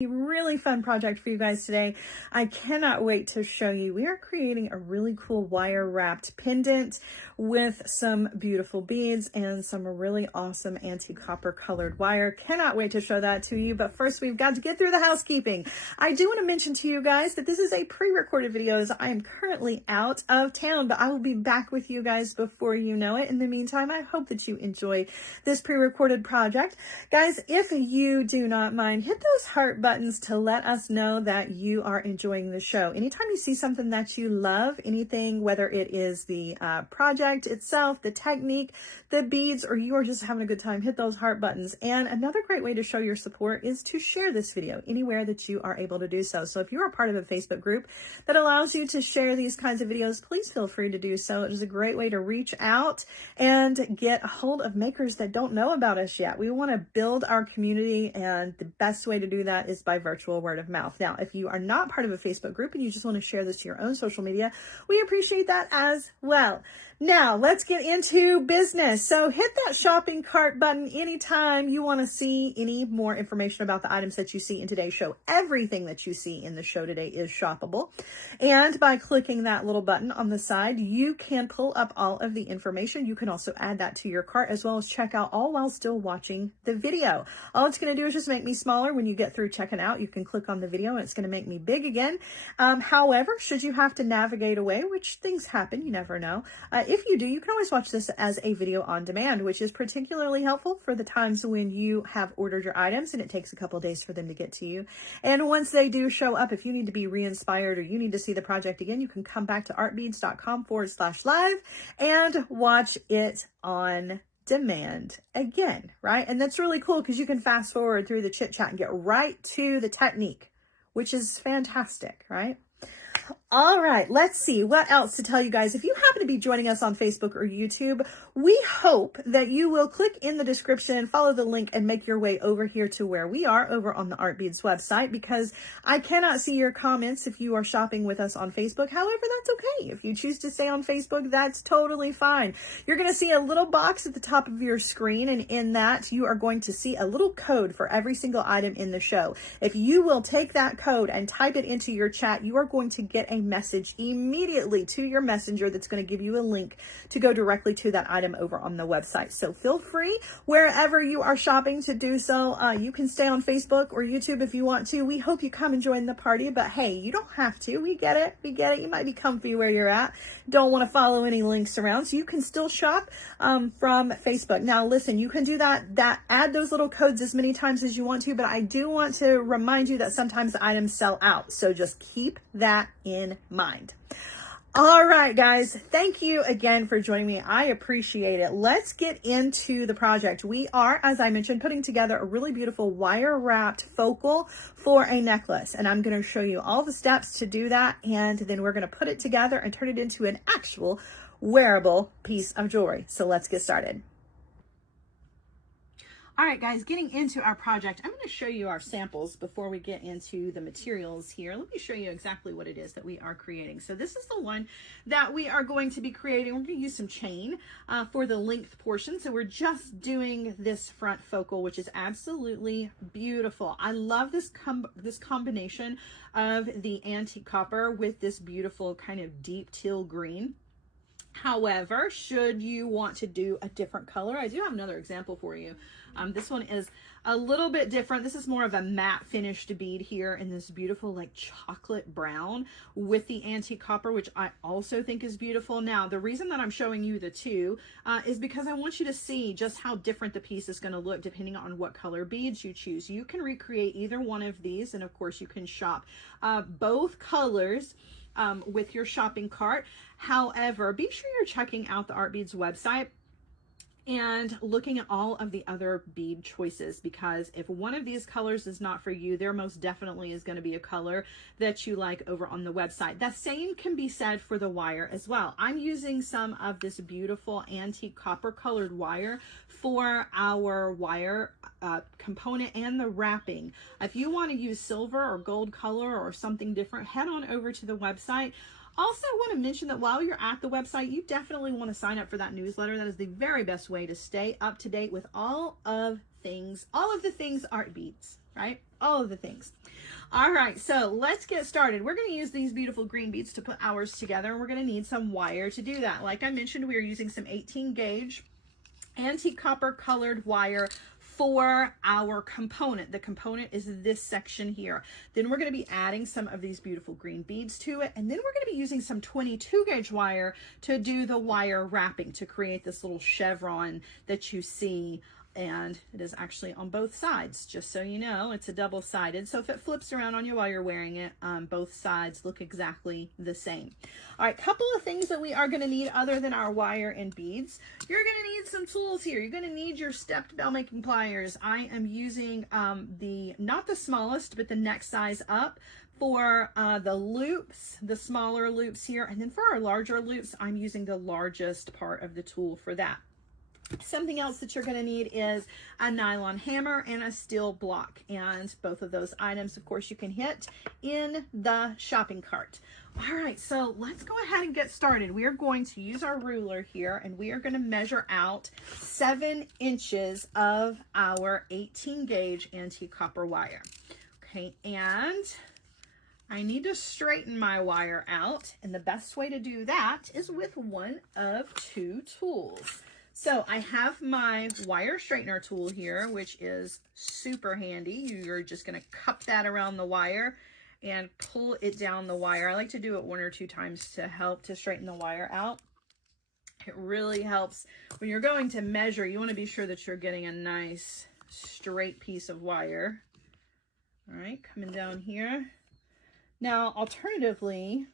Really fun project for you guys today. I cannot wait to show you. We are creating a really cool wire wrapped pendant with some beautiful beads and some really awesome antique copper colored wire. Cannot wait to show that to you, but first we've got to get through the housekeeping. I do want to mention to you guys that this is a pre-recorded video as I am currently out of town, but I will be back with you guys before you know it. In the meantime, I hope that you enjoy this pre-recorded project. Guys, if you do not mind, hit those heart buttons to let us know that you are enjoying the show. Anytime you see something that you love, anything, whether it is the project itself, the technique, the beads, or you are just having a good time, hit those heart buttons. And another great way to show your support is to share this video anywhere that you are able to do so. So if you are part of a Facebook group that allows you to share these kinds of videos, please feel free to do so. It is a great way to reach out and get a hold of makers that don't know about us yet. We want to build our community, and the best way to do that is by virtual word of mouth. Now, if you are not part of a Facebook group and you just want to share this to your own social media, we appreciate that as well. Now, let's get into business. So hit that shopping cart button anytime you want to see any more information about the items that you see in today's show. Everything that you see in the show today is shoppable. And by clicking that little button on the side, you can pull up all of the information. You can also add that to your cart as well as check out, all while still watching the video. All it's going to do is just make me smaller. When you get through checking out, you can click on the video and it's going to make me big again. However, should you have to navigate away, which things happen, you never know. If you do, you can always watch this as a video on demand, which is particularly helpful for the times when you have ordered your items and it takes a couple days for them to get to you. And once they do show up, if you need to be re-inspired or you need to see the project again, you can come back to artbeads.com/live and watch it on demand again, right? And that's really cool because you can fast forward through the chit chat and get right to the technique, which is fantastic, right? All right, let's see what else to tell you guys. If you happen to be joining us on Facebook or YouTube, we hope that you will click in the description, follow the link, and make your way over here to where we are over on the Art Beads website, because I cannot see your comments if you are shopping with us on Facebook. However, that's okay. If you choose to stay on Facebook, that's totally fine. You're going to see a little box at the top of your screen, and in that, you are going to see a little code for every single item in the show. If you will take that code and type it into your chat, you are going to get a message immediately to your messenger that's going to give you a link to go directly to that item over on the website. So feel free wherever you are shopping to do so. You can stay on Facebook or YouTube if you want to. We hope you come and join the party, but hey, you don't have to. We get it. We get it. You might be comfy where you're at. Don't want to follow any links around, so you can still shop from Facebook. Now, listen, you can do that. Add those little codes as many times as you want to, but I do want to remind you that sometimes the items sell out. So just keep that in mind. All right, guys, thank you again for joining me. I appreciate it. Let's get into the project. We are, as I mentioned, putting together a really beautiful wire wrapped focal for a necklace, and I'm going to show you all the steps to do that, and then we're going to put it together and turn it into an actual wearable piece of jewelry. So let's get started. All right, guys, getting into our project, I'm going to show you our samples before we get into the materials here. Let me show you exactly what it is that we are creating. So this is the one that we are going to be creating. We're going to use some chain for the length portion. So we're just doing this front focal, which is absolutely beautiful. I love this combination of the antique copper with this beautiful kind of deep teal green. However, should you want to do a different color, I do have another example for you. This one is a little bit different. This is more of a matte finished bead here in this beautiful like chocolate brown with the antique copper, which I also think is beautiful. Now, the reason that I'm showing you the two is because I want you to see just how different the piece is going to look depending on what color beads you choose. You can recreate either one of these, and of course you can shop both colors with your shopping cart. However, be sure you're checking out the Art Beads website and looking at all of the other bead choices, because if one of these colors is not for you, there most definitely is going to be a color that you like over on the website. The same can be said for the wire as well. I'm using some of this beautiful antique copper colored wire for our wire component and the wrapping. If you want to use silver or gold color or something different, head on over to the website. Also, I want to mention that while you're at the website, you definitely want to sign up for that newsletter. That is the very best way to stay up to date with all of the things Art Beads, right? All of the things. All right, so let's get started. We're going to use these beautiful green beads to put ours together, and we're going to need some wire to do that. Like I mentioned, we are using some 18 gauge antique copper colored wire for our component. The component is this section here. Then we're going to be adding some of these beautiful green beads to it, and then we're going to be using some 22 gauge wire to do the wire wrapping to create this little chevron that you see. And it is actually on both sides, just so you know. It's a double-sided, so if it flips around on you while you're wearing it, both sides look exactly the same. All right, couple of things that we are going to need other than our wire and beads. You're going to need some tools here. You're going to need your stepped bell making pliers. I am using not the smallest, but the next size up for the loops, the smaller loops here. And then for our larger loops, I'm using the largest part of the tool for that. Something else that you're going to need is a nylon hammer and a steel block, and both of those items, of course, you can hit in the shopping cart. All right, so let's go ahead and get started. We are going to use our ruler here, and we are going to measure out 7 inches of our 18 gauge antique copper wire. Okay, and I need to straighten my wire out, and the best way to do that is with one of 2 tools. So I have my wire straightener tool here, which is super handy. You're just going to cup that around the wire and pull it down the wire. I like to do it 1 or 2 times to help to straighten the wire out. It really helps when you're going to measure. You want to be sure that you're getting a nice straight piece of wire. All right, coming down here. Now, alternatively,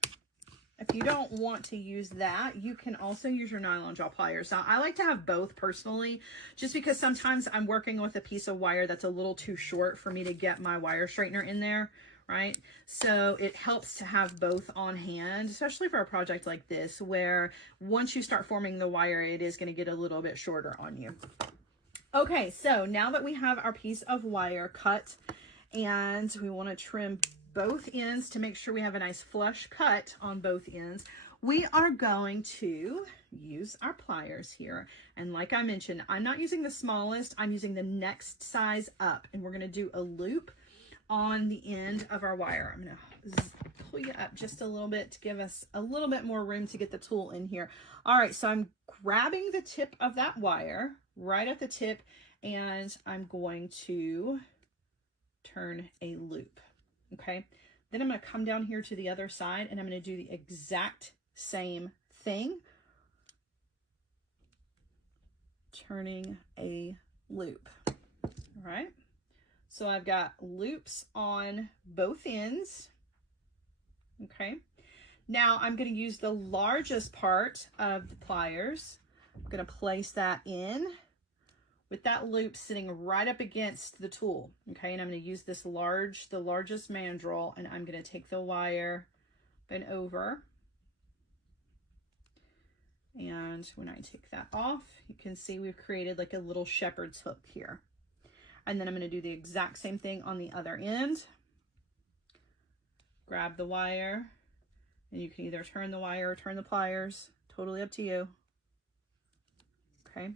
if you don't want to use that, you can also use your nylon jaw pliers. Now, I like to have both personally, just because sometimes I'm working with a piece of wire that's a little too short for me to get my wire straightener in there, right? So it helps to have both on hand, especially for a project like this, where once you start forming the wire, it is going to get a little bit shorter on you. Okay, so now that we have our piece of wire cut, and we want to trim both ends to make sure we have a nice flush cut on both ends, we are going to use our pliers here. And like I mentioned, I'm not using the smallest, I'm using the next size up, and we're going to do a loop on the end of our wire. I'm going to pull you up just a little bit to give us a little bit more room to get the tool in here. All right, so I'm grabbing the tip of that wire right at the tip, and I'm going to turn a loop. Okay, then I'm going to come down here to the other side, and I'm going to do the exact same thing, turning a loop. All right, so I've got loops on both ends. Okay, now I'm going to use the largest part of the pliers. I'm going to place that in with that loop sitting right up against the tool. Okay, and I'm going to use this the largest mandrel, and I'm going to take the wire and over. And when I take that off, you can see we've created like a little shepherd's hook here. And then I'm going to do the exact same thing on the other end. Grab the wire, and you can either turn the wire or turn the pliers, totally up to you. Okay.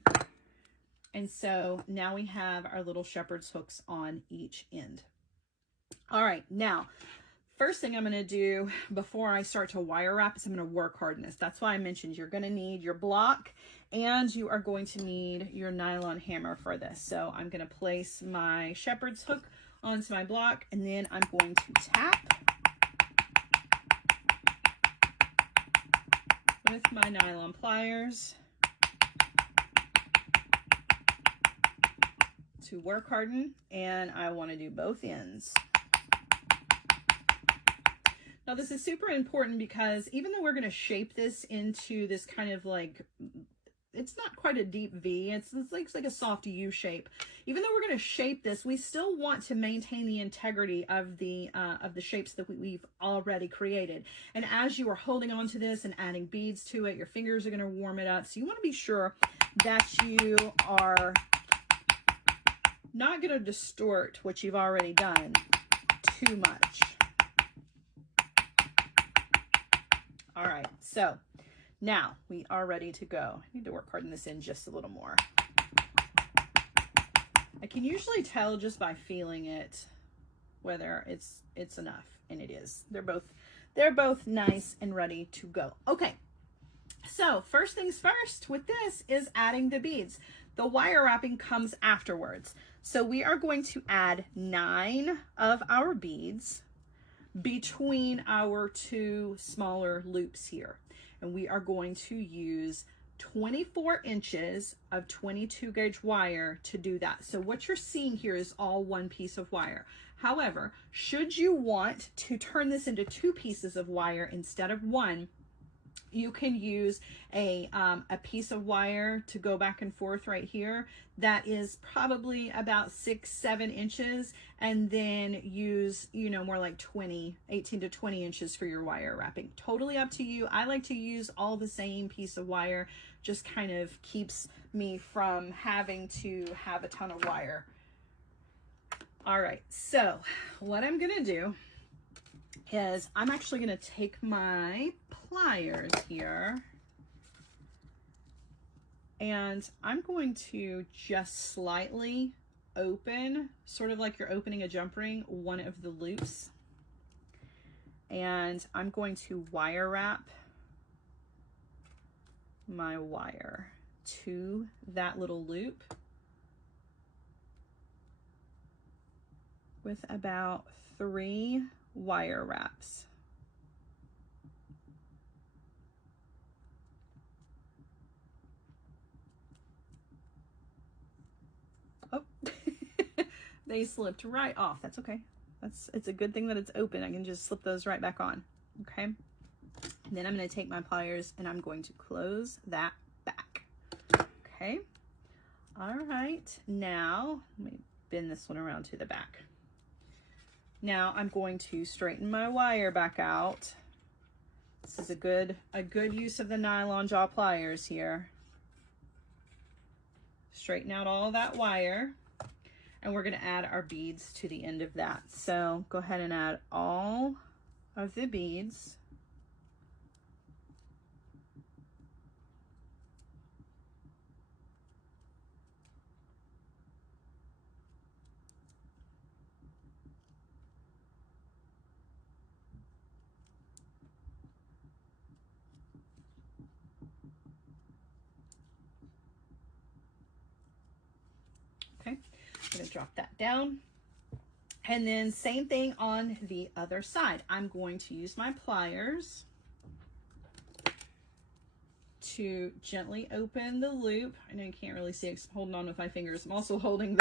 And so now we have our little shepherd's hooks on each end. All right, now, first thing I'm going to do before I start to wire wrap is I'm going to work harden this. That's why I mentioned you're going to need your block, and you are going to need your nylon hammer for this. So I'm going to place my shepherd's hook onto my block, and then I'm going to tap with my nylon pliers to work harden, and I want to do both ends. Now this is super important because even though we're going to shape this into this kind of like, it's not quite a deep V, it's like a soft U shape. Even though we're going to shape this, we still want to maintain the integrity of the shapes that we've already created. And as you are holding on to this and adding beads to it, your fingers are going to warm it up. So you want to be sure that you are not going to distort what you've already done too much. All right, so now we are ready to go. I need to work harden this in just a little more. I can usually tell just by feeling it whether it's enough, and it is. They're both nice and ready to go. Okay, so first things first with this is adding the beads. The wire wrapping comes afterwards. So we are going to add 9 of our beads between our 2 smaller loops here. And we are going to use 24 inches of 22 gauge wire to do that. So what you're seeing here is all one piece of wire. However, should you want to turn this into 2 pieces of wire instead of 1, you can use a piece of wire to go back and forth right here. That is probably about 6-7 inches, and then use, you know, more like 18 to 20 inches for your wire wrapping. Totally up to you. I like to use all the same piece of wire. Just kind of keeps me from having to have a ton of wire. All right, so what I'm gonna do is I'm actually going to take my pliers here, and I'm going to just slightly open, sort of like you're opening a jump ring, one of the loops, and I'm going to wire wrap my wire to that little loop with about 3 wire wraps. Oh, they slipped right off. That's okay. It's a good thing that it's open. I can just slip those right back on. Okay. And then I'm going to take my pliers and I'm going to close that back. Okay. All right. Now let me bend this one around to the back. Now I'm going to straighten my wire back out. This is a good use of the nylon jaw pliers here. Straighten out all of that wire, and we're going to add our beads to the end of that. So go ahead and add all of the beads. Okay, I'm going to drop that down. And then same thing on the other side. I'm going to use my pliers to gently open the loop. I know you can't really see it, I'm holding on with my fingers. I'm also holding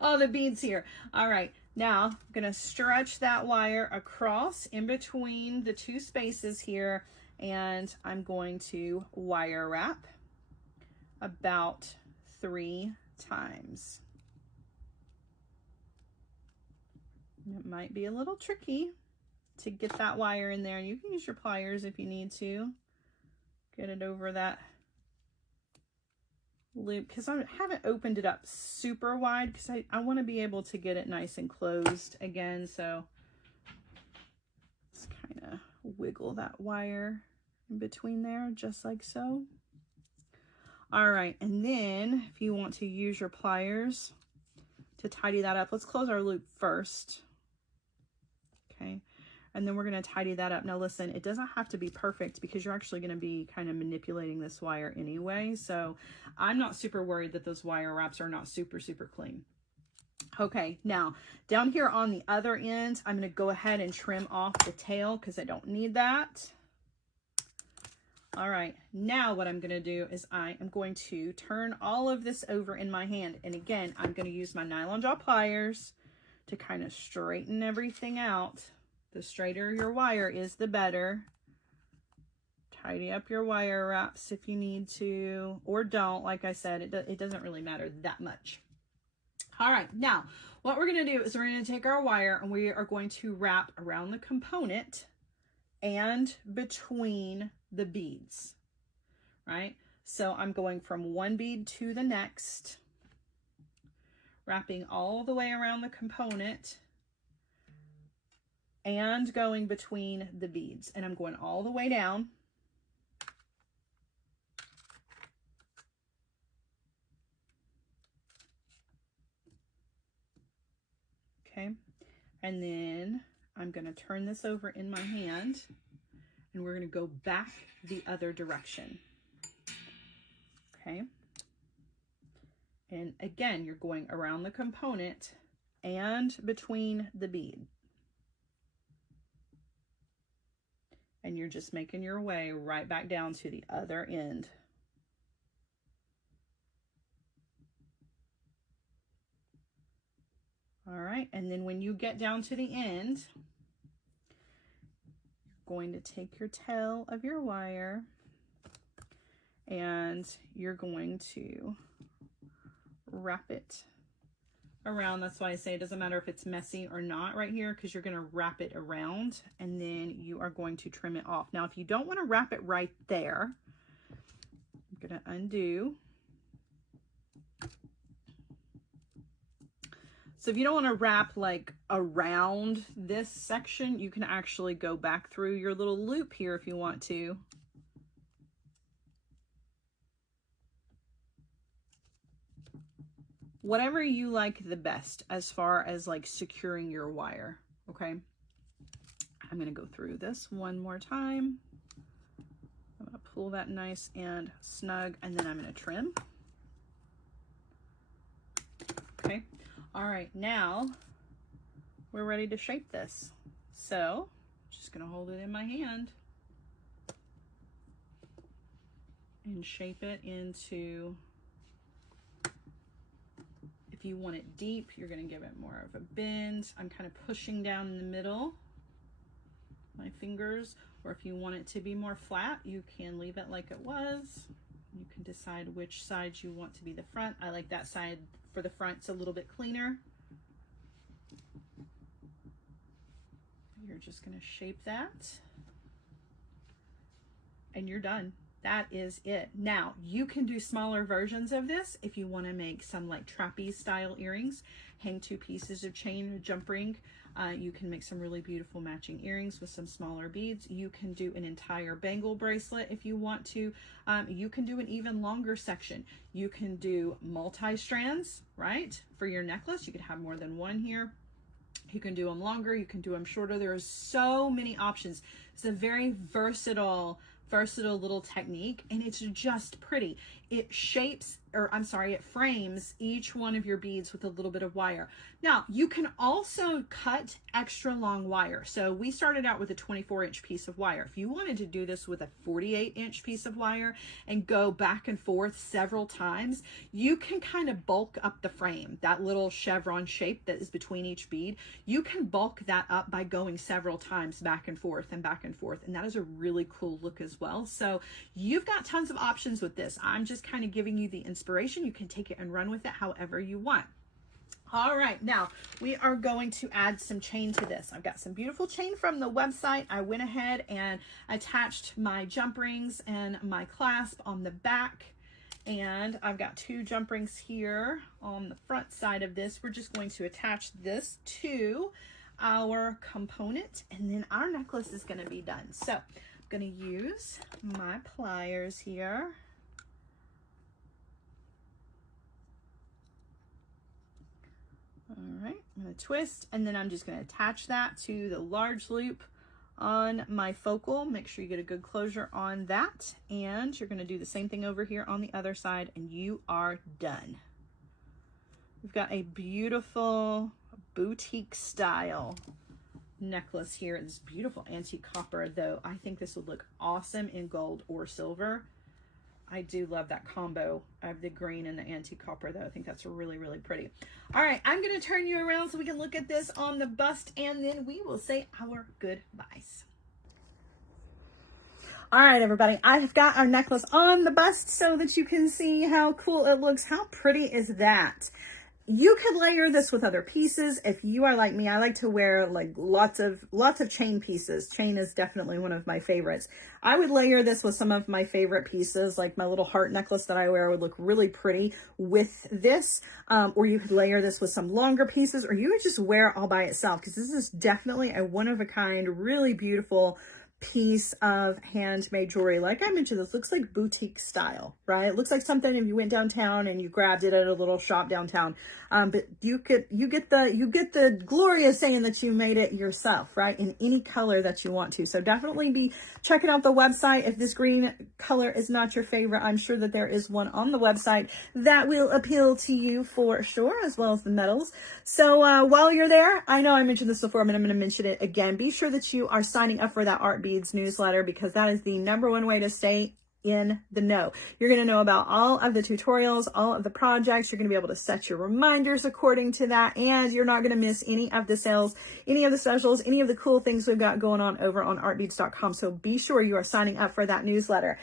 all the beads here. All right, now I'm going to stretch that wire across in between the 2 spaces here, and I'm going to wire wrap about 3 times. It might be a little tricky to get that wire in there. You can use your pliers if you need to. Get it over that loop, because I haven't opened it up super wide because I want to be able to get it nice and closed again. So just kind of wiggle that wire in between there, just like so. All right, and then if you want to use your pliers to tidy that up, let's close our loop first. Okay, and then we're going to tidy that up. Now listen, it doesn't have to be perfect because you're actually going to be kind of manipulating this wire anyway. So I'm not super worried that those wire wraps are not super clean. Okay, now down here on the other end, I'm going to go ahead and trim off the tail because I don't need that. All right, now what I'm going to do is I am going to turn all of this over in my hand. And again, I'm going to use my nylon jaw pliers to kind of straighten everything out. The straighter your wire is, the better. Tidy up your wire wraps if you need to, or don't. Like I said, it doesn't really matter that much. All right, now what we're going to do is we're going to take our wire and we are going to wrap around the component and between the beads, right? So I'm going from one bead to the next, wrapping all the way around the component and going between the beads. And I'm going all the way down. Okay. And then I'm going to turn this over in my hand, and we're going to go back the other direction. Okay. And again, you're going around the component and between the bead. And you're just making your way right back down to the other end. All right, and then when you get down to the end, you're going to take your tail of your wire and you're going to wrap it around. That's why I say it doesn't matter if it's messy or not right here, because you're going to wrap it around and then you are going to trim it off. Now, if you don't want to wrap it right there, I'm going to undo. So if you don't want to wrap like around this section, you can actually go back through your little loop here if you want to. Whatever you like the best as far as like securing your wire, okay? I'm gonna go through this one more time. I'm gonna pull that nice and snug, and then I'm gonna trim. Okay, all right, now we're ready to shape this. So, just gonna hold it in my hand and shape it into, if you want it deep, you're going to give it more of a bend. I'm kind of pushing down in the middle, my fingers, or if you want it to be more flat, you can leave it like it was. You can decide which side you want to be the front. I like that side for the front. It's a little bit cleaner. You're just going to shape that and you're done. That is it. Now, you can do smaller versions of this if you want to make some like trapeze style earrings, hang 2 pieces of chain or jump ring. You can make some really beautiful matching earrings with some smaller beads. You can do an entire bangle bracelet if you want to. You can do an even longer section. You can do multi-strands, right? For your necklace, you could have more than one here. You can do them longer, you can do them shorter. There are so many options. It's a very versatile little technique, and it's just pretty. It shapes, or I'm sorry, it frames each one of your beads with a little bit of wire. Now, you can also cut extra long wire. So we started out with a 24-inch piece of wire. If you wanted to do this with a 48-inch piece of wire and go back and forth several times, you can kind of bulk up the frame, that little chevron shape that is between each bead. You can bulk that up by going several times back and forth and back and forth, and that is a really cool look as well. So you've got tons of options with this. I'm just kind of giving you the inspiration. You can take it and run with it however you want. All right, now we are going to add some chain to this. I've got some beautiful chain from the website. I went ahead and attached my jump rings and my clasp on the back. And I've got 2 jump rings here on the front side of this. We're just going to attach this to our component, and then our necklace is going to be done. So I'm going to use my pliers here. All right, I'm going to twist, and then I'm just going to attach that to the large loop on my focal. Make sure you get a good closure on that, and you're going to do the same thing over here on the other side, and you are done. We've got a beautiful boutique style necklace here. It's beautiful antique copper, though. I think this would look awesome in gold or silver. I do love that combo of the green and the antique copper, though. I think that's really, really pretty. All right, I'm going to turn you around so we can look at this on the bust, and then we will say our goodbyes. All right, everybody, I've got our necklace on the bust so that you can see how cool it looks. How pretty is that? You could layer this with other pieces. If you are like me, I like to wear like lots of chain pieces. Chain is definitely one of my favorites. I would layer this with some of my favorite pieces, like my little heart necklace that I wear would look really pretty with this. Or you could layer this with some longer pieces, or you would just wear it all by itself, because this is definitely a one-of-a-kind, really beautiful piece of handmade jewelry. Like I mentioned, this looks like boutique style, right? It looks like something if you went downtown and you grabbed it at a little shop downtown. But you get the glory of saying that you made it yourself, right? In any color that you want to. So definitely be checking out the website. If this green color is not your favorite, I'm sure that there is one on the website that will appeal to you for sure, as well as the metals. So while you're there, I know I mentioned this before, but I'm going to mention it again. Be sure that you are signing up for that Art Beads newsletter, because that is the #1 way to stay in the know. You're going to know about all of the tutorials, all of the projects. You're going to be able to set your reminders according to that, and you're not going to miss any of the sales, any of the specials, any of the cool things we've got going on over on artbeads.com. So be sure you are signing up for that newsletter.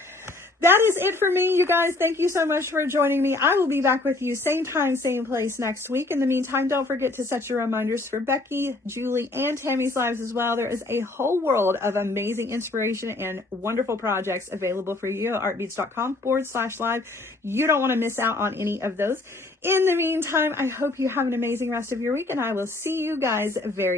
That is it for me, you guys. Thank you so much for joining me. I will be back with you same time, same place next week. In the meantime, don't forget to set your reminders for Becky, Julie, and Tammy's lives as well. There is a whole world of amazing inspiration and wonderful projects available for you at artbeads.com/live. You don't want to miss out on any of those. In the meantime, I hope you have an amazing rest of your week, and I will see you guys very